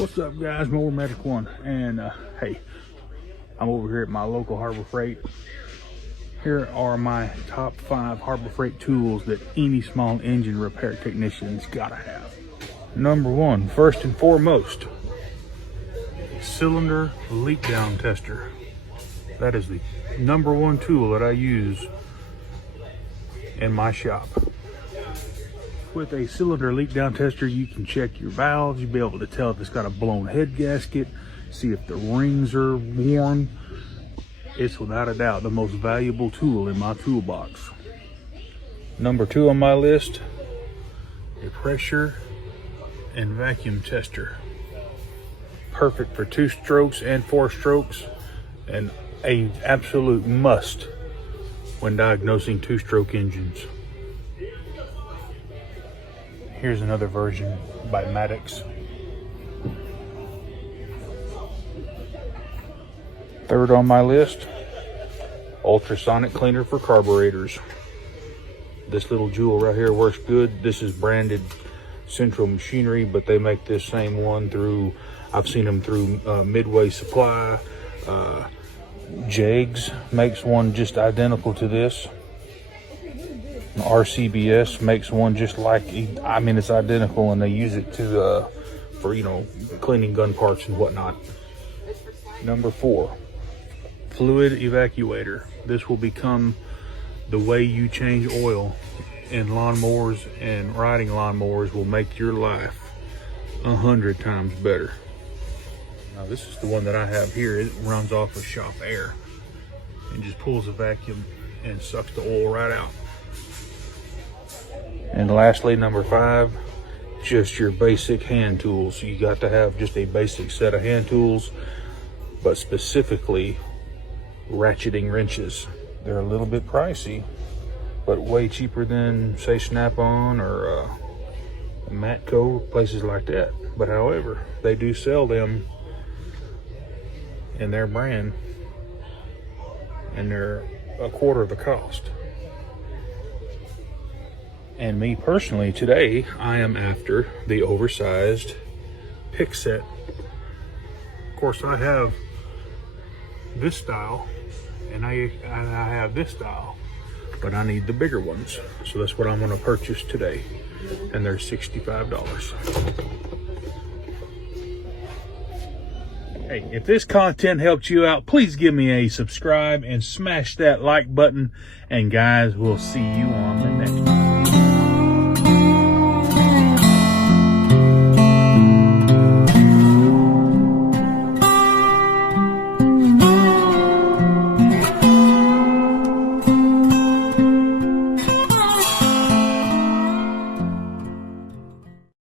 What's up, guys? More Magic One, and hey, I'm over here at my local Harbor Freight. Here are my top 5 Harbor Freight tools that any small engine repair technician's gotta have. Number 1, first and foremost, cylinder leak down tester. That is the number 1 tool that I use in my shop. With a cylinder leak down tester, you can check your valves. You'll be able to tell if it's got a blown head gasket, see if the rings are worn. It's without a doubt the most valuable tool in my toolbox. Number 2 on my list, a pressure and vacuum tester. Perfect for 2 strokes and 4 strokes, and an absolute must when diagnosing 2-stroke engines. Here's another version by Maddox. Third on my list, ultrasonic cleaner for carburetors. This little jewel right here works good. This is branded Central Machinery, but they make this same one through, I've seen them through Midway Supply. Jegs makes one just identical to this. RCBS makes one just like, I mean, it's identical, and they use it to for, you know, cleaning gun parts and whatnot. Number 4, fluid evacuator. This will become the way you change oil in lawnmowers, and riding lawnmowers will make your life 100 times better. Now this is the one that I have here. It runs off of shop air and just pulls the vacuum and sucks the oil right out. And lastly, number 5, just your basic hand tools. You got to have just a basic set of hand tools, but specifically ratcheting wrenches. They're a little bit pricey, but way cheaper than, say, Snap-on or Matco, places like that. But however, they do sell them in their brand, and they're a quarter of the cost. And me personally, today, I am after the oversized pick set. Of course, I have this style, and I have this style, but I need the bigger ones. So that's what I'm gonna purchase today, and they're $65. Hey, if this content helped you out, please give me a subscribe and smash that like button. And guys, we'll see you on the next one.